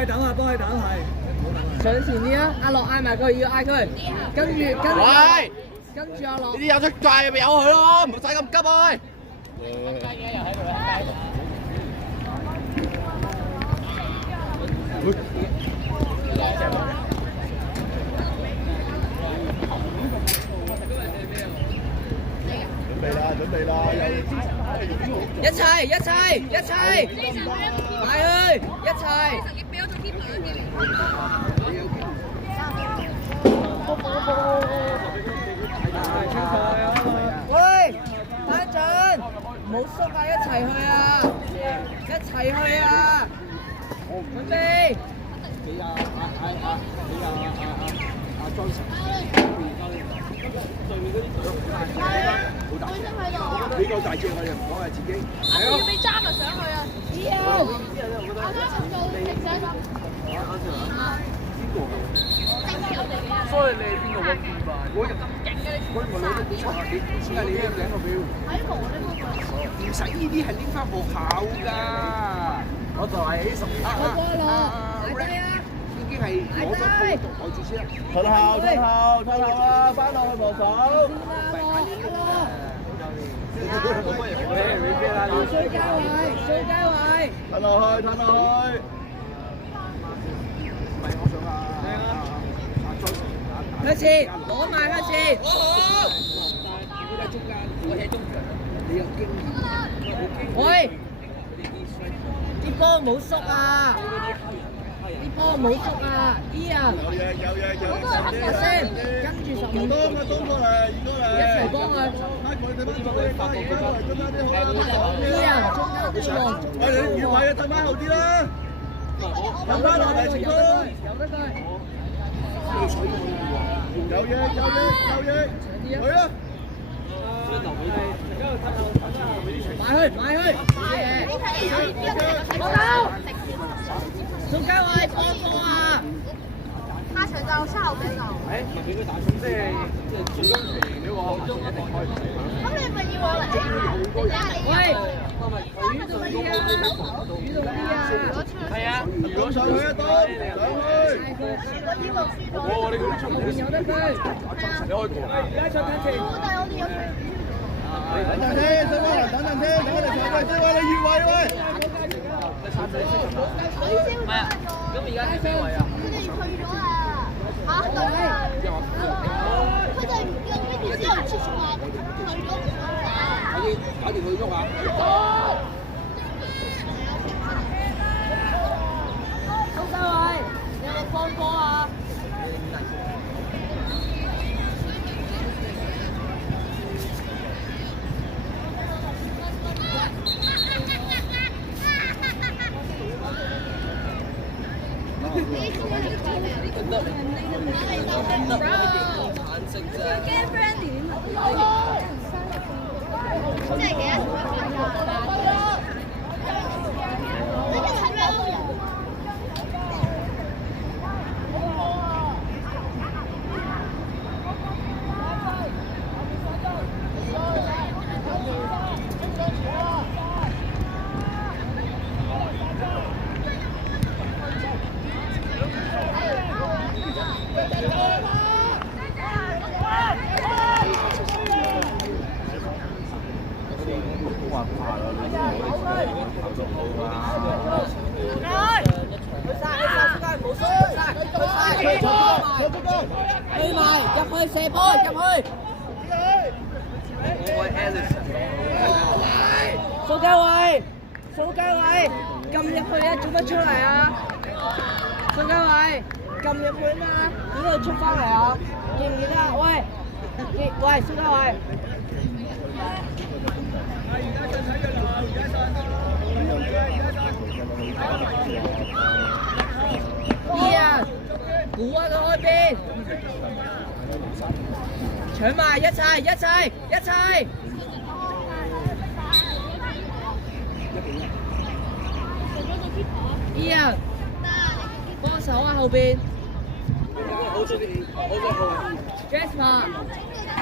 佢等啊，幫佢等係。上前啲啊！阿樂嗌埋佢，要嗌佢，跟住喂，阿樂。呢啲有出界咪由佢咯，唔使咁急啊！準備啦！一齊，埋去，一齊。喂，等一陣，唔好縮啊！一齊去啊！準備。比較大隻我就唔講係自己。要俾揸咪上去啊！要。所以你係邊個揾邊塊？我咁勁嘅你，我攞咗幾百幾千啊！你拎個表。唔使呢啲係拎翻學校㗎。我就係喺已經係攞咗鋪袋住先。退後啊！翻落去防守。衰街位。褪落去。向前，攞埋向前。喂，啲波冇縮啊！依啊！阿聲，跟住15個一齊幫佢。依啊，中間啲喎。喂，你越位啊，褪翻後啲啦。褪翻落嚟前鋒。由得佢。有嘢，去啊！埋去，我到，宋佳偉波啊！下場就7後俾就。咪俾佢打衝，即係最終期你話一定開唔使。咁你咪要我嚟？喂，主動啲啊！係啊，如果上去一刀，我哋嗰啲出門有得佢，你開盤啊！而家上緊前。但係我哋有等陣先，等我哋上去先，喂，你越位喂！唔係啊，咁而家係咩位啊？佢哋退咗啊！嚇對啊！佢哋跟住之後出話退咗唔上打。搞掂佢喐啊！宋佳偉，你有冇幫波啊？去埋入去射波入去。蘇家偉，撳入去啊！做乜出嚟啊？蘇家偉，撳入去嘛？點解出翻嚟啊？記唔記得啊？喂，蘇家偉。啊！估啊佢開邊，搶埋一齊！Ian，幫手啊後邊。Jasper，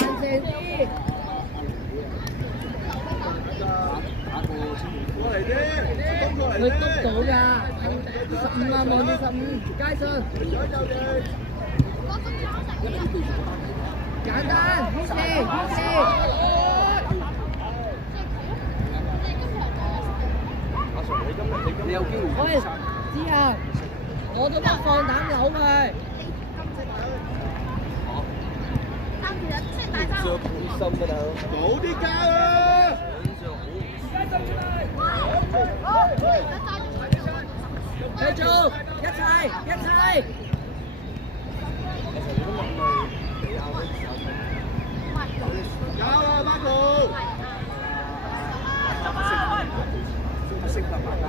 硬淨啲。過嚟啲，衝過嚟佢督啲。到㗎，15啊，望住15，佳信，簡單，空氣，空氣。你有機會喂，之後我都不放膽扭佢。冇啲加啦！繼續，一齊，一齊。加啦，Marco！升得慢啦。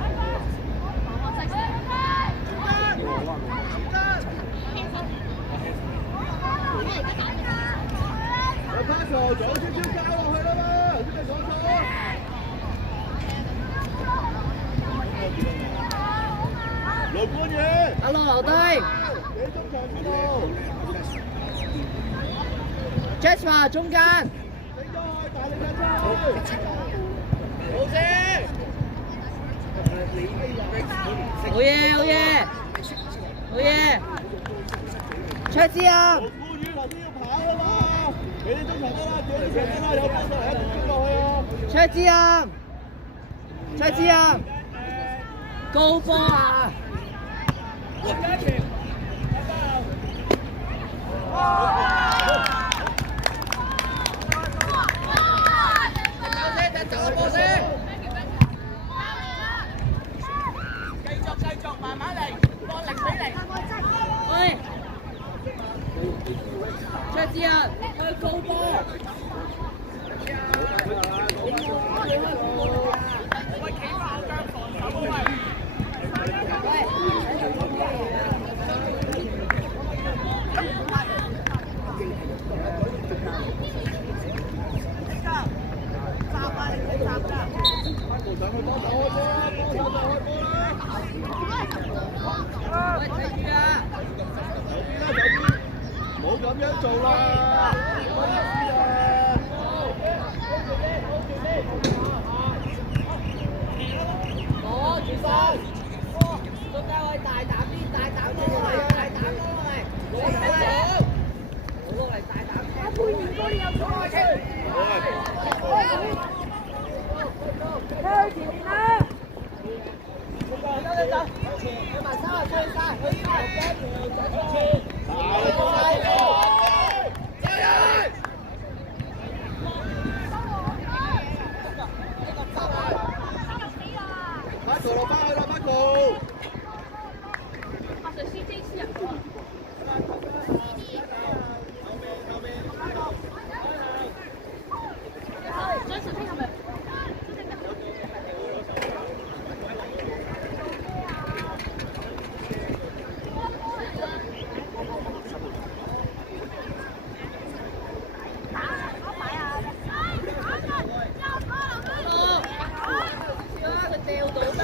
有 Marco，左少少加落去啦嘛，準備上錯。羅冠宇，阿樂留低你中場邊度？ ，Jasper 中間，整咗去，大力踢出去。好先。好嘢，好嘢，好嘢。卓志啊！羅冠宇頭先要跑啊嘛，俾你中場得啦，叫你中場得啦，有幫手嚟一定追落去啊！卓志啊！卓志啊！高波啊！喂，卓志啊，去高波！喂，睇住啊！冇咁樣做啦！攞住身，中間位大膽啲，大膽啲落嚟，大膽啲落嚟，攞落嚟，大膽啲。阿佩元哥，你有錯啊！去前面啦！走，去埋3去晒，去晒。Marco 落翻去啦 ，Marco！掉到㗎！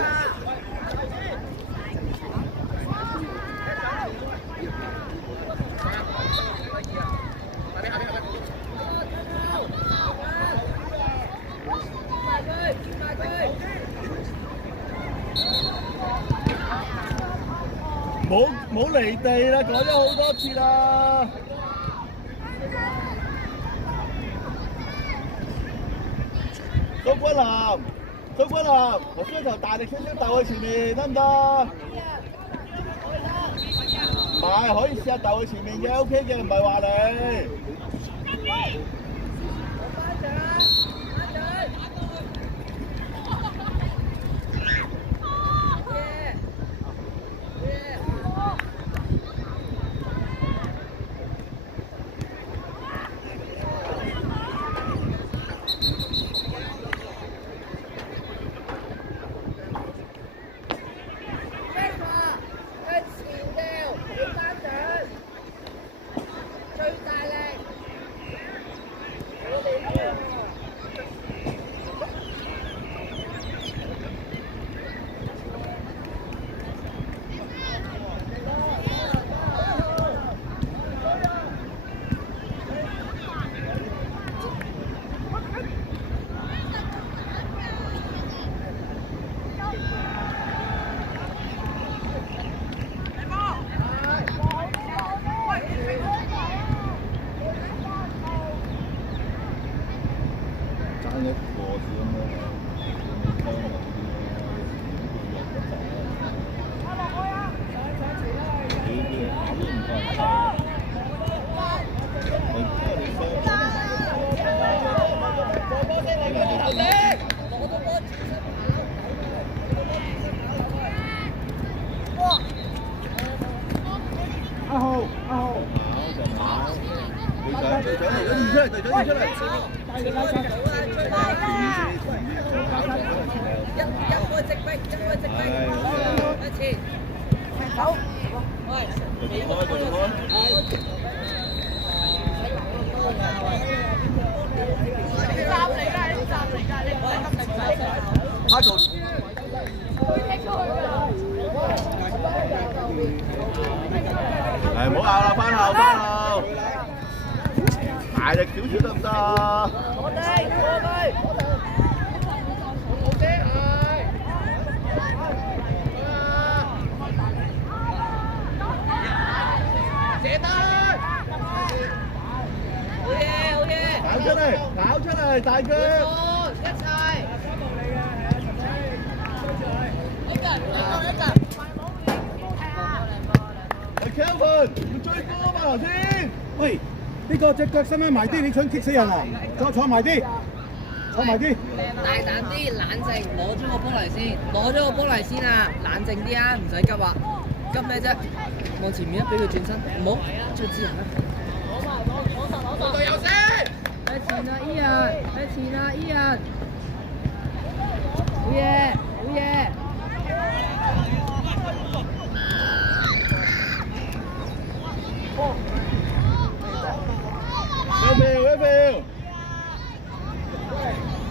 冇離地啦，改咗好多次啦。蘇君南，蘇君南，我將頭大力少少鬥去前面，得唔得？唔係，可以試下鬥去前面嘅 ，OK 嘅，唔係話你。嚟，隊長要出嚟。一開直逼，一次，走，喂，唔好拗啦，翻後，大力少少得唔得啊？我哋。搞出嚟，大腳！一齊。係 Kelvin，要追波啊嘛頭先。喂，呢個隻腳伸埋啲，你想棘死人啊？坐埋啲，坐埋啲。大膽啲，冷靜，攞咗個波嚟先，攞咗個波嚟先啊！冷靜啲啊，唔使急啊！急咩啫？望前面啊，俾佢轉身，唔好再指人啦。攞隊友先。向前啊，Ian！向前啊，Ian！好嘢，好嘢！一票，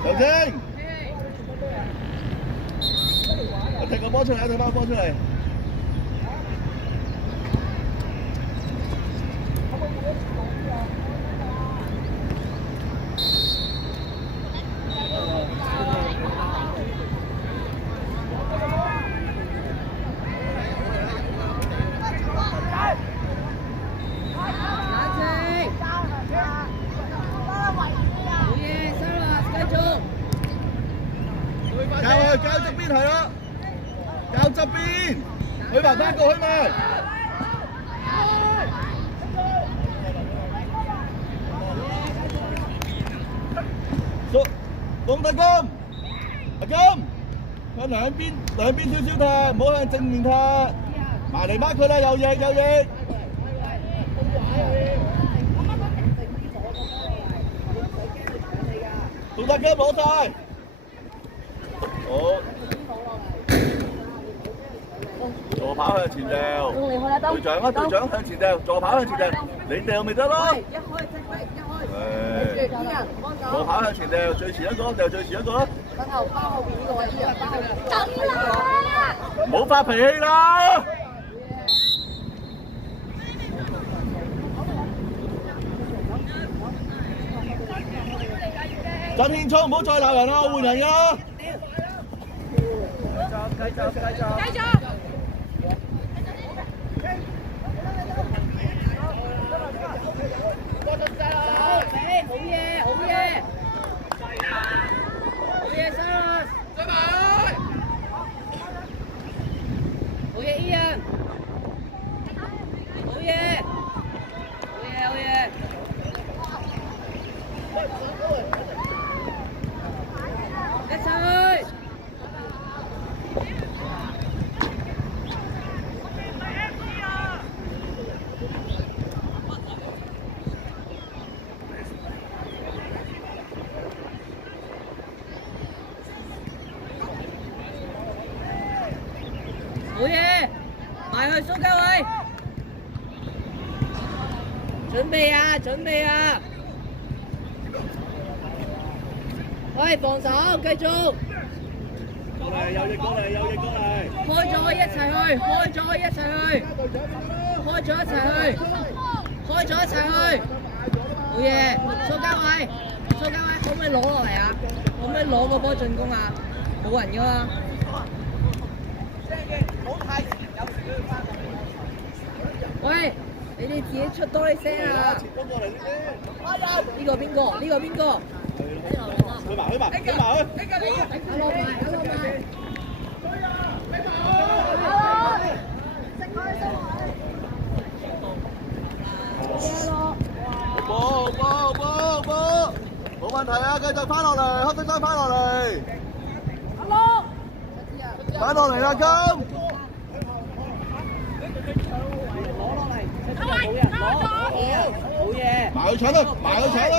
頭先，我踢個波出嚟，踢翻波出嚟。交側邊係咯，交側邊，許文翻過去咪。董德金，阿金，向兩邊少少踢，唔好向正面踢，埋嚟掹佢啦，右翼。董德金攞晒。好，助跑向前掉，隊長向前掉，助跑向前掉，你掉咪得咯。一開直逼，一開。助跑向前掉，最前一個掉最前一個。身後包後邊呢個位置啊，包後邊。咁啦！唔好發脾氣啦！真獻聰唔好再鬧人啦，換人㗎。繼續！好嘢，埋去蘇家偉，準備啊！喂，防守，繼續。過嚟，右翼過嚟。開咗一齊去，好嘢，蘇家偉，可唔可以攞落嚟啊？可唔可以攞個波進攻啊？冇人㗎嘛。喂，你哋自己出多啲聲啊！呢個邊個？去埋。波，冇問題啊！繼續翻落嚟，黑色衫翻落嚟。翻落嚟啦，金！冇人攞，好嘢，埋去搶佢，埋去搶佢。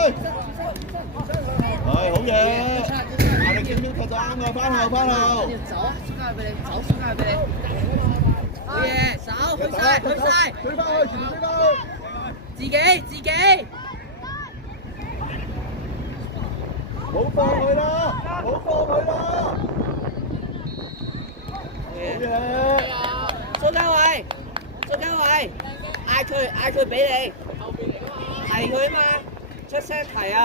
係好嘢，壓力少少就啱㗎，翻後翻後。走，輸交俾你，走，輸交俾你。好嘢，手去晒，去晒。追翻去，全部追翻去。自己。冇放佢啦，冇放佢啦。好嘢，蘇家偉，嗌佢俾你，提佢啊嘛，出聲提啊！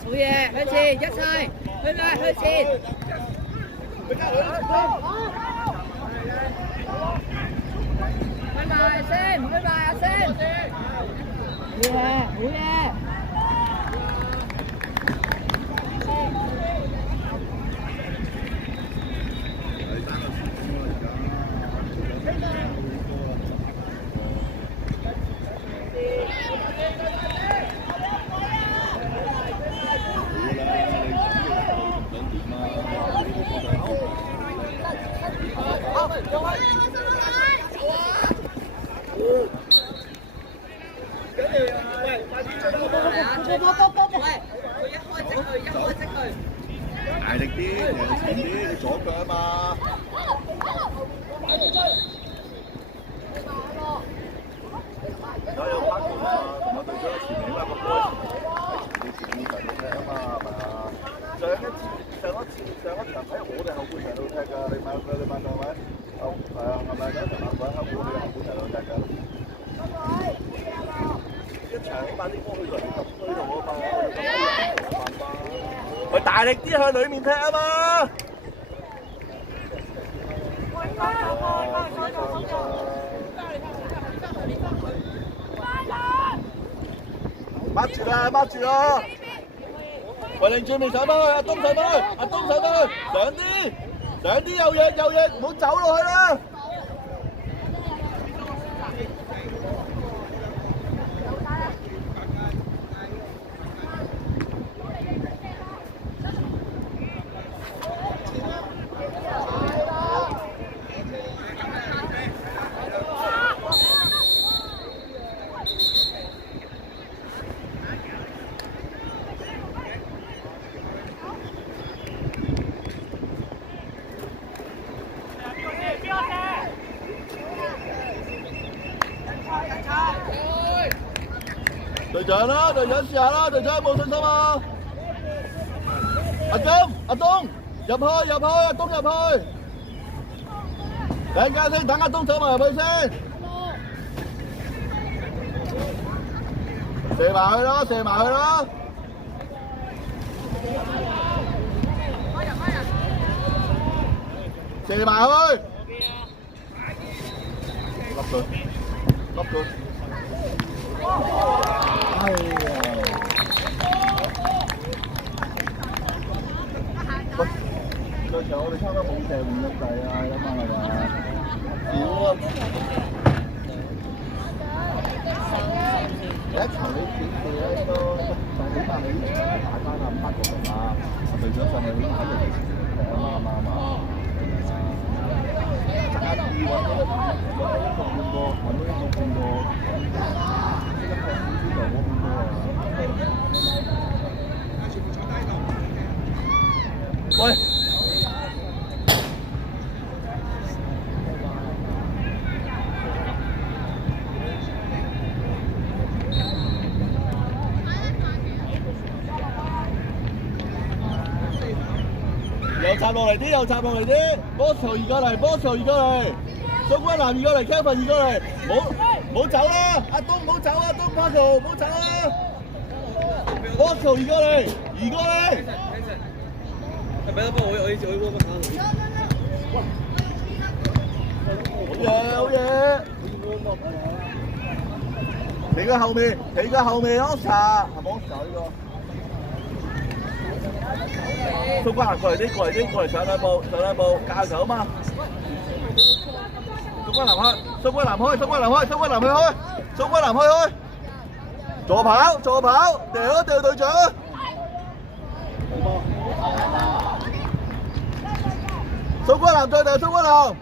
好嘢，向前一齊，去埋向前。去埋先，去埋阿先。好嘢，好嘢。大力啲，前啲，你左腳啊嘛。而家有拍球啊，同埋隊長前面啦，個波你前面就要踢啊嘛，係咪啊？上一場喺我哋後半場度踢㗎，你問到係咪？係啊，係咪？有一場南鬼喺我哋後半場度踢㗎。一場起碼啲波去到禁區度啊嘛，佢大力啲向裡面踢啊嘛！抹住啦，抹住啦！喂，擰住面上翻去，阿東上翻去，阿東上翻去，上啲右翼，唔好走落去啦！隊長啦，隊長試下啦，隊長有冇信心啊？阿東，入去，阿東入去。等陣先，等阿東走埋入去先。射埋去啦，射埋去啦。射埋去。笠佢。哎呀！喂，到時候我哋差唔多冇射唔入嚟啊，你諗下係嘛？少啊！第一場你點射咧都，但係起碼你打翻啊唔得嘅嘛，隊長上去肯定係射啊嘛，差啲喎，揾到一個半個，喂！又插落嚟啲，波球移過嚟，蘇君南移過嚟 ，Kevin 移過嚟，唔好走啦，阿東唔好走啊，東波球唔好走啊，波球移過嚟。俾得波我意思我嗰個好嘢！企佢後面，企佢後面 Oscar 係冇 Oscar 呢個。蘇關南過嚟啲，過嚟啲，過嚟上兩步，上兩步教球啊嘛。蘇關南開，蘇關南開，蘇關南開，蘇關南去開，蘇關南去開。助跑，助跑，掉掉隊長。蘇關南再掉，蘇關南。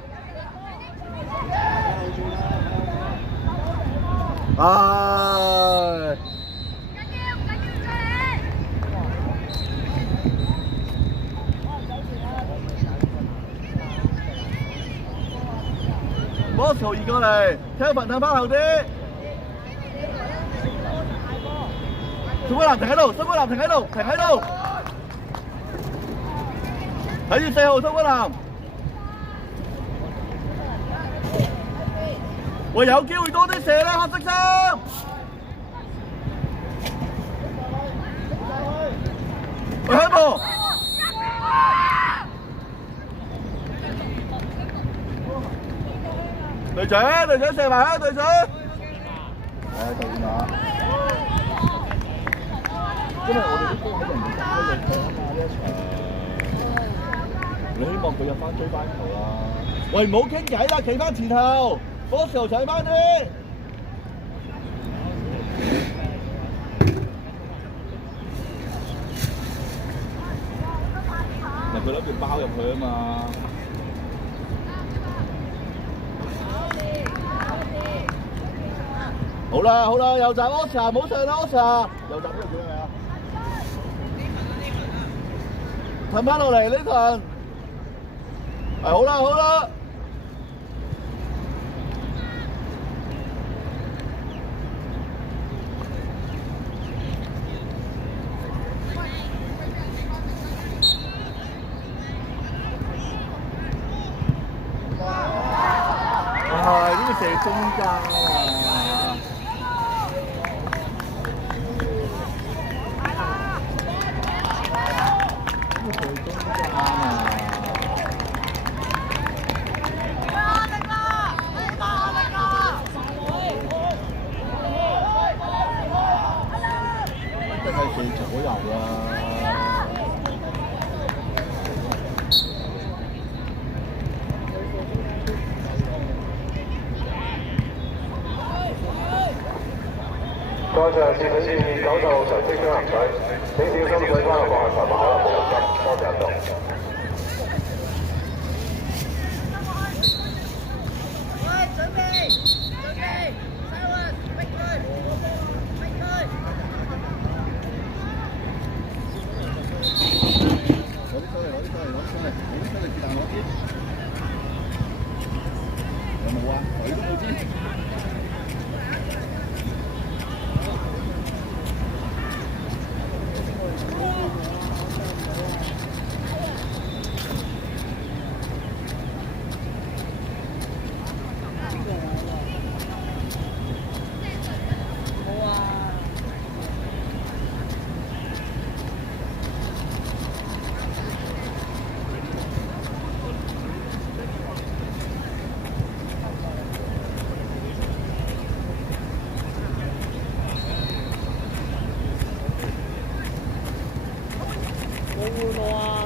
唉。Bosco 移過嚟 ，Kelvin 褪翻後啲。蘇威南停喺度，蘇威南停喺度，停喺度。睇住4號蘇威南。喂，有機會多啲射啦，黑色衫。喂，開波。隊長，隊長射埋啊，隊長！對嘛？因為我哋啲波喺人哋打入去啊嘛，呢一場。你希望佢入翻追翻球啦。喂，唔好傾偈啦，企翻前頭，波時候踩翻啲。嗱，佢諗住包入去啊嘛。好啦好啦，右閘 Oscar 唔好上啦 Oscar， 右閘呢度叫咩啊？褪翻落嚟呢騰，係好啦好啦。呢個射中間啊！真係射左右啊！在場是女士9號常識飛行隊，請小心水關嘅防範可能冇入金，多謝引導。喂，準備，Silence，逼佢，逼佢。攞啲出嚟，攞啲出嚟，攞啲出嚟，攞啲出嚟，是但攞啲。有冇啊？佢都冇知。冇換我啊！